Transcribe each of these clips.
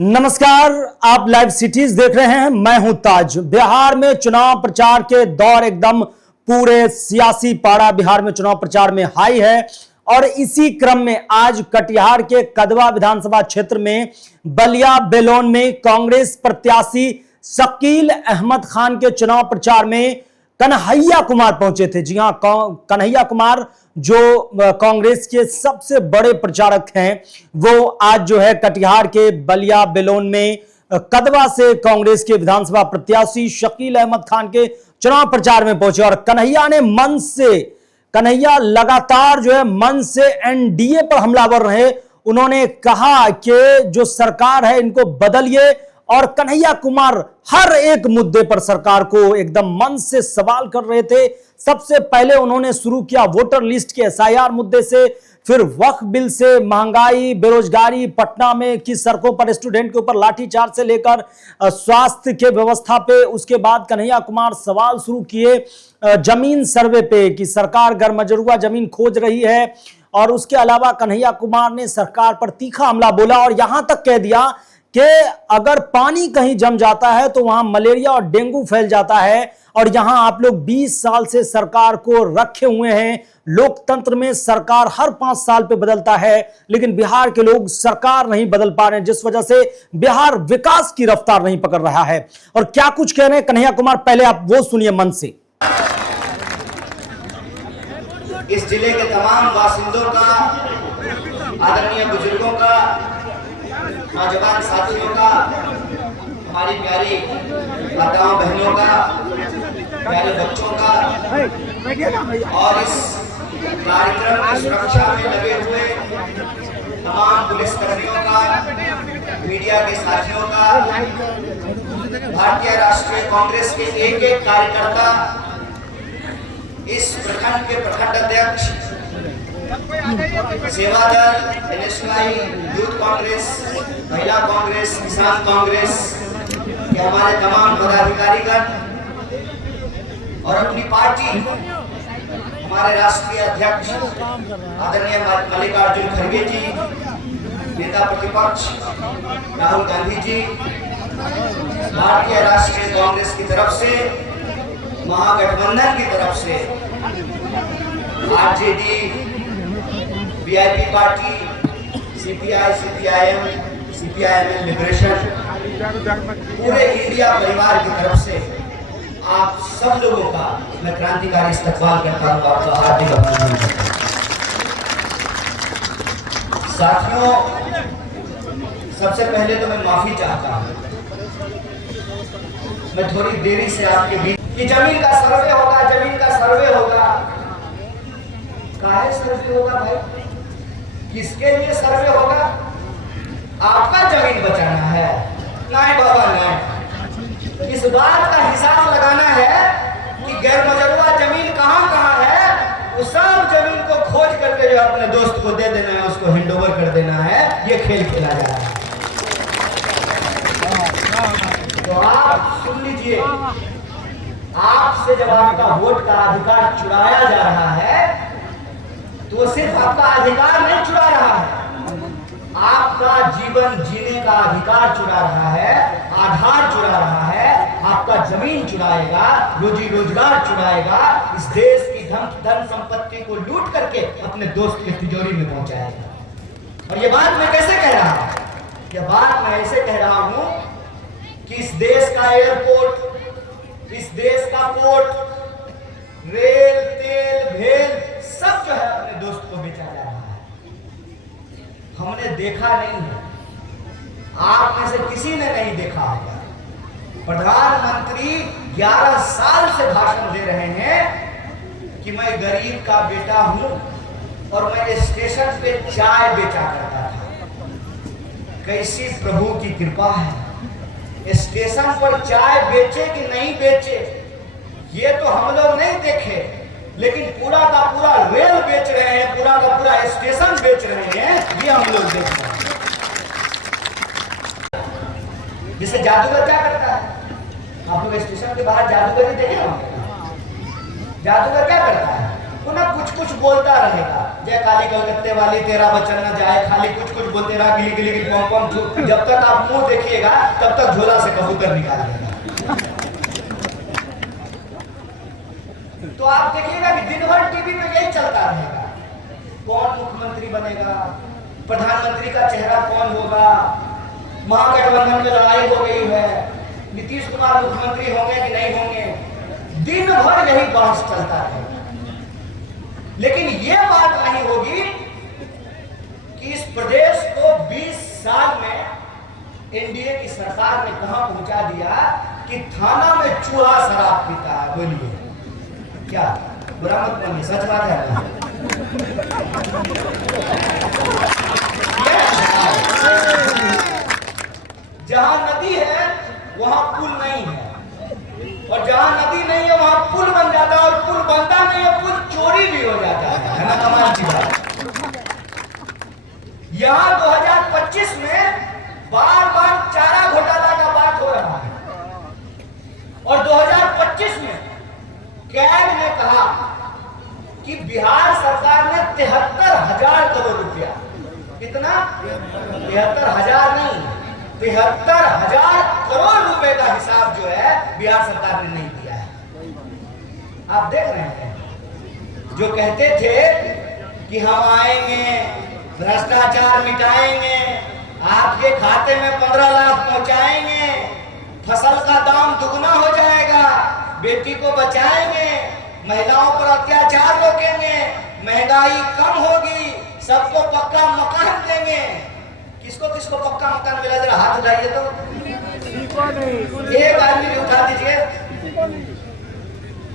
नमस्कार, आप live cities देख रहे हैं। मैं हूं ताज। बिहार में चुनाव प्रचार के दौर एकदम पूरे सियासी पारा बिहार में चुनाव प्रचार में हाई है और इसी क्रम में आज कटिहार के कदवा विधानसभा क्षेत्र में बलिया बेलोन में कांग्रेस प्रत्याशी शकील अहमद खान के चुनाव प्रचार में कन्हैया कुमार पहुंचे थे। जी हां, कन्हैया कुमार जो कांग्रेस के सबसे बड़े प्रचारक हैं, वो आज जो है कटिहार के बलिया बेलोन में कदवा से कांग्रेस के विधानसभा प्रत्याशी शकील अहमद खान के चुनाव प्रचार में पहुंचे और कन्हैया लगातार जो है मन से एनडीए पर हमलावर रहे। उन्होंने कहा कि जो सरकार है इनको बदलिए और कन्हैया कुमार हर एक मुद्दे पर सरकार को एकदम मन से सवाल कर रहे थे। सबसे पहले उन्होंने शुरू किया वोटर लिस्ट के एसआईआर मुद्दे से, फिर वक्फ बिल से, महंगाई, बेरोजगारी, पटना में की सड़कों पर स्टूडेंट के ऊपर लाठीचार्ज से लेकर स्वास्थ्य के व्यवस्था पे। उसके बाद कन्हैया कुमार सवाल शुरू किए जमीन सर्वे पे कि सरकार गैरमजरूआ जमीन खोज रही है और उसके अलावा कन्हैया कुमार ने सरकार पर तीखा हमला बोला और यहां तक कह दिया कि अगर पानी कहीं जम जाता है तो वहां मलेरिया और डेंगू फैल जाता है और यहां आप लोग 20 साल से सरकार को रखे हुए हैं। लोकतंत्र में सरकार हर 5 साल पे बदलता है, लेकिन बिहार के लोग सरकार नहीं बदल पा रहे हैं, जिस वजह से बिहार विकास की रफ्तार नहीं पकड़ रहा है। और क्या कुछ कह रहे हैं कन्हैया कुमार, पहले आप वो सुनिए मन से। इस जिले के तमाम बासिंदों का, आदरणीय बुजुर्गों का, नौजवान साथियों का, हमारी प्यारी माताओं बहनों का, प्यारे बच्चों का और इस कार्यक्रम की सुरक्षा में लगे हुए तमाम पुलिसकर्मियों का, मीडिया के साथियों का, भारतीय राष्ट्रीय कांग्रेस के एक एक कार्यकर्ता, इस प्रखंड के प्रखंड अध्यक्ष, सेवा दल, एनएसयूआई, यूथ कांग्रेस, महिला कांग्रेस, किसान कांग्रेस के हमारे तमाम पदाधिकारीगण और अपनी पार्टी, हमारे राष्ट्रीय अध्यक्ष आदरणीय मल्लिकार्जुन खड़गे जी, नेता प्रतिपक्ष राहुल गांधी जी, भारतीय राष्ट्रीय कांग्रेस की तरफ से, महागठबंधन की तरफ से RJD, VIP party, CPI, CPIM, CPIM liberation, पूरे इंडिया परिवार की तरफ से आप सब लोगों का मैं क्रांतिकारी इस्तकबाल करता हूं। आपका हार्दिक अभिनंदन करता हूं। साथियों, सबसे पहले तो मैं माफी चाहता हूं, मैं थोड़ी देरी से आपके बीच कि जमीन का सर्वे होगा, जमीन का सर्वे होगा। काहे सर्वे होगा भाई? किसके लिए सर्वे होगा? आपका जमीन बचाना है? नहीं बाबा, नहीं। इस बात का हिसाब लगाना है कि गैरमजरूआ जमीन कहां है, उस सब जमीन को खोज करके जो अपने दोस्त को दे देना है, उसको हैंडओवर कर देना है। ये खेल खेला जा रहा है। तो आप सुन लीजिए, आपसे जब आपका वोट का अधिकार चुराया जा रहा है तो सिर्फ आपका अधिकार नहीं चुरा रहा है, आपका जीवन जीने का अधिकार चुरा रहा है, आधार चुरा रहा है, आपका जमीन चुराएगा, रोजी रोजगार चुराएगा, इस देश की धन संपत्ति को लूट करके अपने दोस्त के तिजोरी में पहुंचाएगा। और ये बात मैं कैसे कह रहा हूं? ये बात मैं ऐसे कह रहा हूं कि इस देश का एयरपोर्ट, इस देश का पोर्ट, रेल, तेल, भेल सब जो है अपने दोस्त को बेचा जा रहा है। हमने देखा नहीं है, आप में से किसी ने नहीं देखा होगा। प्रधानमंत्री 11 साल से भाषण दे रहे हैं कि मैं गरीब का बेटा हूं और मैं स्टेशन पे चाय बेचा करता था। कैसी प्रभु की कृपा है, स्टेशन पर चाय बेचे कि नहीं बेचे ये तो हम लोग नहीं देखे, लेकिन पूरा का पूरा रेल बेच रहे हैं, पूरा का पूरा स्टेशन बेच रहे हैं, ये हम लोग देख रहे हैं। जिसे जादूगर क्या करता है? आप लोग स्टेशन के बाहर जादूगर ही देखे होंगे। जादूगर क्या करता है? वो ना कुछ कुछ बोलता रहेगा, जय काली कलकत्ते वाली तेरा बचन न जाए, खाली कुछ कुछ बोलते रहा, गिली गिली गिली पम पम। जब तक आप मुंह देखिएगा तब तक झोला से कबूतर निकालिएगा। तो आप देखिएगा कि दिन भर टीवी में यही चलता रहेगा, कौन मुख्यमंत्री बनेगा, प्रधानमंत्री का चेहरा कौन होगा, महागठबंधन में लड़ाई हो गई है, नीतीश कुमार मुख्यमंत्री होंगे कि नहीं होंगे, दिन भर यही बहस चलता है। लेकिन यह बात नहीं होगी कि इस प्रदेश को 20 साल में एनडीए की सरकार ने कहां पहुंचा दिया कि थाना में चूहा शराब पीता है। बोलिए क्या बुरा मत मानिए, सच बात है ना? जहां नदी है वहां पुल नहीं है, और जहां नदी नहीं है वहां पुल बन जाता है, और पुल बनता नहीं है, पुल चोरी भी हो जाता है ना? कमाल की बात। यहां 2025 में बार बार चारा घोटाला का बात हो रहा है, और 2025 में कैग ने कहा कि बिहार सरकार ने 73,000 करोड़ रुपया, कितना? 73,000 नहीं, 73,000 करोड़ रुपए का हिसाब जो है बिहार सरकार ने नहीं दिया है। आप देख रहे हैं, जो कहते थे कि हम आएंगे, भ्रष्टाचार मिटाएंगे, आपके खाते में 15 लाख पहुंचाएंगे, फसल का दाम दुगना हो जाएगा, बेटी को बचाएंगे, महिलाओं पर अत्याचार रोकेंगे, महंगाई कम होगी, सबको पक्का मकान देंगे। किसको किसको पक्का मकान मिला? जरा हाथ उठाइए तो, एक आदमी भी उठा दीजिए।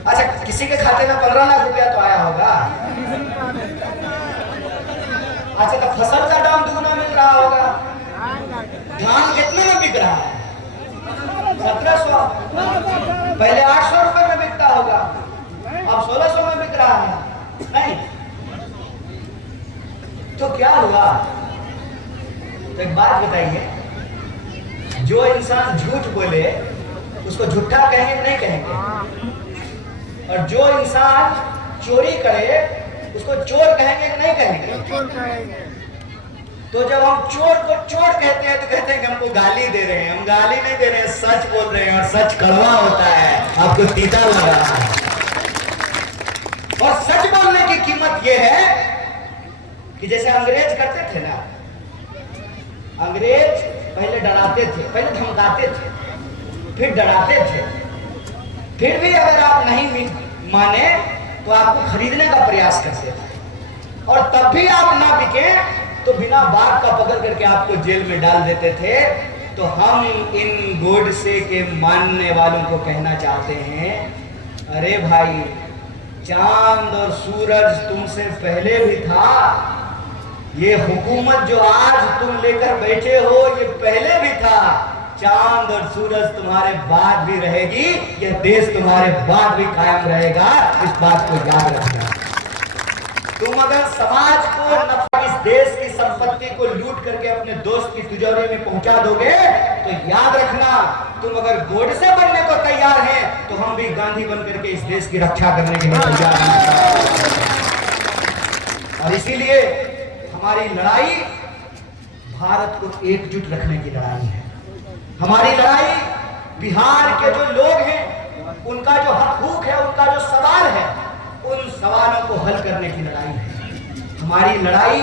अच्छा, किसी के खाते में 15 लाख रुपया तो आया होगा। अच्छा, तो फसल का दाम दुगना मिल रहा होगा। धान कितने में बिक रहा है? 1700। पहले 800 रुपए में बिकता होगा, अब 1600 में बिक रहा है। नहीं तो क्या हुआ? तो एक बात बताइए, जो इंसान झूठ बोले उसको झूठा कहेंगे नहीं कहेंगे, और जो इंसान चोरी करे उसको चोर कहेंगे कि नहीं कहेंगे? तो जब हम चोर को चोर कहते हैं तो कहते हैं कि हमको गाली दे रहे हैं। हम गाली नहीं दे रहे हैं, सच बोल रहे हैं, और सच कड़वा होता है, आपको तीता लग रहा है। और सच बोलने की कीमत यह है कि जैसे अंग्रेज करते थे ना, अंग्रेज पहले डराते थे, पहले धमकाते थे, फिर डराते थे, फिर भी अगर आप नहीं माने तो आपको खरीदने का प्रयास करते थे, और तब भी आप ना बिके तो बिना बात का पकड़ करके आपको जेल में डाल देते थे। तो हम इन गोडसे के मानने वालों को कहना चाहते हैं, अरे भाई, चांद और सूरज तुमसे पहले भी था, ये हुकूमत जो आज तुम लेकर बैठे हो ये पहले भी था, चांद और सूरज तुम्हारे बाद भी रहेगी, यह देश तुम्हारे बाद भी कायम रहेगा, इस बात को याद रखना। तुम अगर समाज को नफा, इस देश की संपत्ति को लूट करके अपने दोस्त की तिजोरी में पहुंचा दोगे तो याद रखना, तुम अगर गोडसे बनने को तैयार हैं तो हम भी गांधी बन करके इस देश की रक्षा करने के लिए तैयार हैं। और इसीलिए हमारी लड़ाई भारत को एकजुट रखने की लड़ाई है। हमारी लड़ाई बिहार के जो लोग हैं उनका जो हकूक है, उनका जो सवाल है, उन सवालों को हल करने की लड़ाई है। हमारी लड़ाई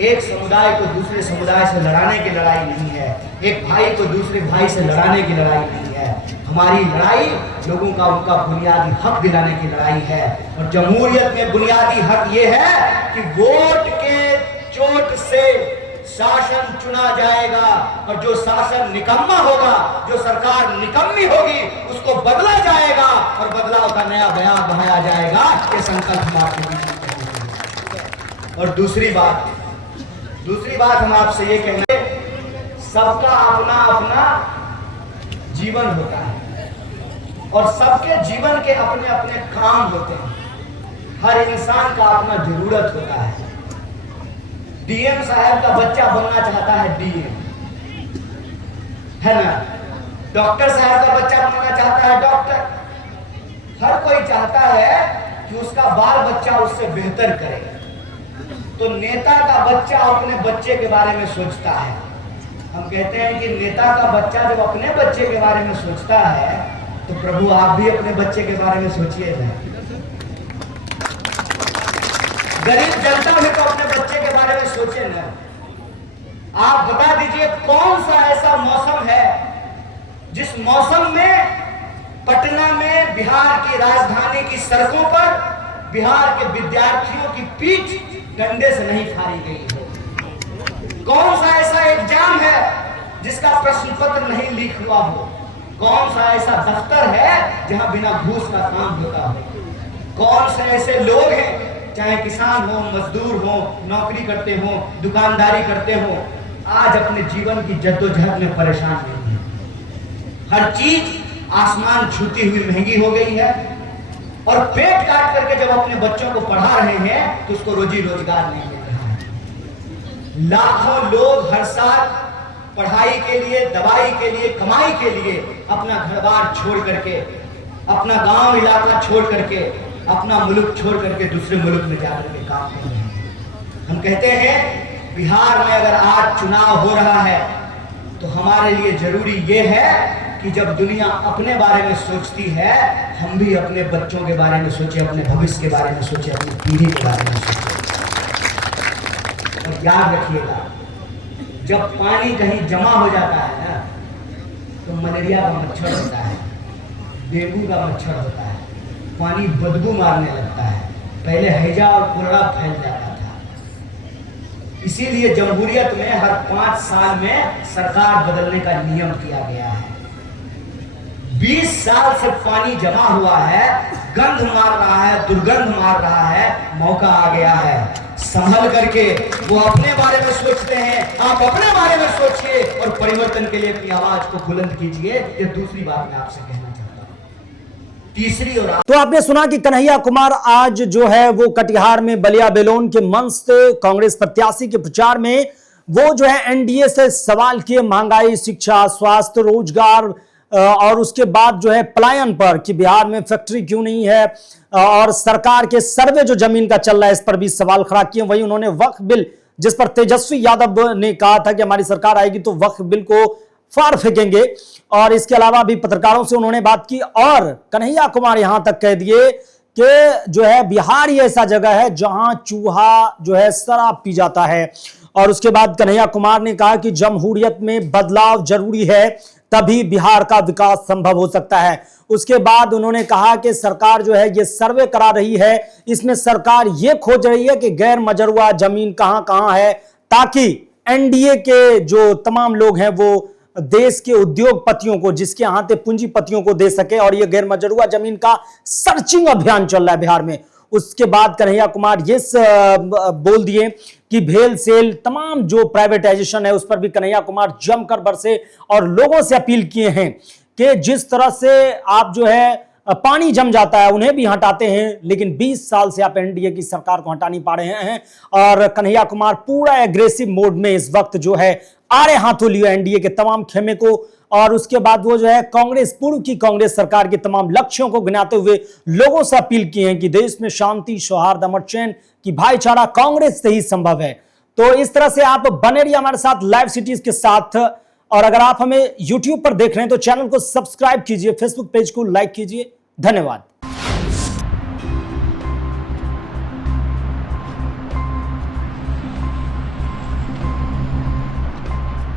एक समुदाय को दूसरे समुदाय से लड़ाने की लड़ाई नहीं है, एक भाई को दूसरे भाई से लड़ाने की लड़ाई नहीं है। हमारी लड़ाई लोगों का उनका बुनियादी हक दिलाने की लड़ाई है। और जमहूरियत में बुनियादी हक ये है कि वोट के चोट से शासन चुना जाएगा, और जो शासन निकम्मा होगा, जो सरकार निकम्मी होगी, उसको बदला जाएगा और बदलाव का नया बयान बनाया जाएगा। ये संकल्प हम आपके बीच। और दूसरी बात हम आपसे ये कहेंगे, सबका अपना अपना जीवन होता है और सबके जीवन के अपने अपने काम होते हैं। हर इंसान का अपना जरूरत होता है। डीएम साहब का बच्चा बनना चाहता है डीएम, है ना? डॉक्टर साहब का बच्चा बनना चाहता है डॉक्टर। हर कोई चाहता है कि उसका बाल बच्चा उससे बेहतर करे। तो नेता का बच्चा अपने बच्चे के बारे में सोचता है। हम कहते हैं कि नेता का बच्चा जब अपने बच्चे के बारे में सोचता है तो प्रभु आप भी अपने बच्चे के बारे में सोचिए ना। गरीब जनता भी तो अपने बच्चे के बारे में सोचे ना। आप बता दीजिए कौन सा ऐसा मौसम है जिस मौसम में पटना में बिहार की राजधानी की सड़कों पर बिहार के विद्यार्थियों की पीठ डंडे से नहीं फाड़ी गई हो। कौन सा ऐसा एग्जाम है जिसका प्रश्न पत्र नहीं लीक हुआ हो। कौन सा ऐसा दफ्तर है जहां बिना घूस का काम होता हो। कौन से ऐसे लोग हैं चाहे किसान हो, मजदूर हो, नौकरी करते हो, दुकानदारी करते हो, आज अपने जीवन की जद्दोजहद में परेशान नहीं है। हर चीज आसमान छूती हुई महंगी हो गई है और पेट काट करके जब अपने बच्चों को पढ़ा रहे हैं तो उसको रोजी रोजगार नहीं मिल रहा है। लाखों लोग हर साल पढ़ाई के लिए, दवाई के लिए, कमाई के लिए अपना घर-बार छोड़ करके, अपना गांव इलाका छोड़ करके, अपना मुल्क छोड़ करके दूसरे मुल्क में जाकर के काम कर रहे हैं। हम कहते हैं बिहार में अगर आज चुनाव हो रहा है तो हमारे लिए जरूरी ये है कि जब दुनिया अपने बारे में सोचती है हम भी अपने बच्चों के बारे में सोचें, अपने भविष्य के बारे में सोचें, अपनी पीढ़ी के बारे में सोचें। और याद रखिएगा जब पानी कहीं जमा हो जाता है ना तो मलेरिया का मच्छर होता है, डेंगू का मच्छर होता है, पानी बदबू मारने लगता है, पहले हैजा और कोलरा फैल जाता था। इसीलिए जमहूरियत में हर 5 साल में सरकार बदलने का नियम किया गया है। 20 साल से पानी जमा हुआ है, गंध मार रहा है, दुर्गंध मार रहा है, मौका आ गया है संभल करके वो अपने बारे में सोचते हैं। आप अपने बारे में सोचिए और परिवर्तन के लिए अपनी आवाज को बुलंद कीजिए। ये दूसरी बात मैं आपसे कहना चाहता हूं। तीसरी और तो आपने सुना कि कन्हैया कुमार आज जो है वो कटिहार में बलिया बेलोन के मंच से कांग्रेस प्रत्याशी के प्रचार में वो जो है एनडीए से सवाल किए महंगाई, शिक्षा, स्वास्थ्य, रोजगार और उसके बाद जो है पलायन पर कि बिहार में फैक्ट्री क्यों नहीं है और सरकार के सर्वे जो जमीन का चल रहा है इस पर भी सवाल खड़ा किए। वहीं उन्होंने वक्फ बिल जिस पर तेजस्वी यादव ने कहा था कि हमारी सरकार आएगी तो वक्फ बिल को फाड़ फेंकेंगे और इसके अलावा भी पत्रकारों से उन्होंने बात की और कन्हैया कुमार यहां तक कह दिए कि जो है बिहार ही ऐसा जगह है जहां चूहा जो है शराब पी जाता है। और उसके बाद कन्हैया कुमार ने कहा कि जमहूरियत में बदलाव जरूरी है तभी बिहार का विकास संभव हो सकता है। उसके बाद उन्होंने कहा कि सरकार जो है ये सर्वे करा रही है, इसमें सरकार ये खोज रही है कि गैर मजरूआ जमीन कहां कहां है ताकि एनडीए के जो तमाम लोग हैं वो देश के उद्योगपतियों को, जिसके हाथ पूंजीपतियों को दे सके और ये गैर मजरूआ जमीन का सर्चिंग अभियान चल रहा है बिहार में। उसके बाद कन्हैया कुमार ये बोल दिए कि भेल सेल तमाम जो प्राइवेटाइजेशन है उस पर भी कन्हैया कुमार जमकर बरसे और लोगों से अपील किए हैं कि जिस तरह से आप जो है पानी जम जाता है उन्हें भी हटाते हैं, लेकिन 20 साल से आप एनडीए की सरकार को हटा नहीं पा रहे हैं। और कन्हैया कुमार पूरा एग्रेसिव मोड में इस वक्त जो है आड़े हाथों लिया एनडीए के तमाम खेमे को और उसके बाद वो जो है कांग्रेस, पूर्व की कांग्रेस सरकार के तमाम लक्ष्यों को गिनाते हुए लोगों से अपील की है कि देश में शांति, सौहार्द, अमर चैन की भाईचारा कांग्रेस से ही संभव है। तो इस तरह से आप बने रहिए हमारे साथ लाइव सिटीज के साथ और अगर आप हमें यूट्यूब पर देख रहे हैं तो चैनल को सब्सक्राइब कीजिए, फेसबुक पेज को लाइक कीजिए। धन्यवाद।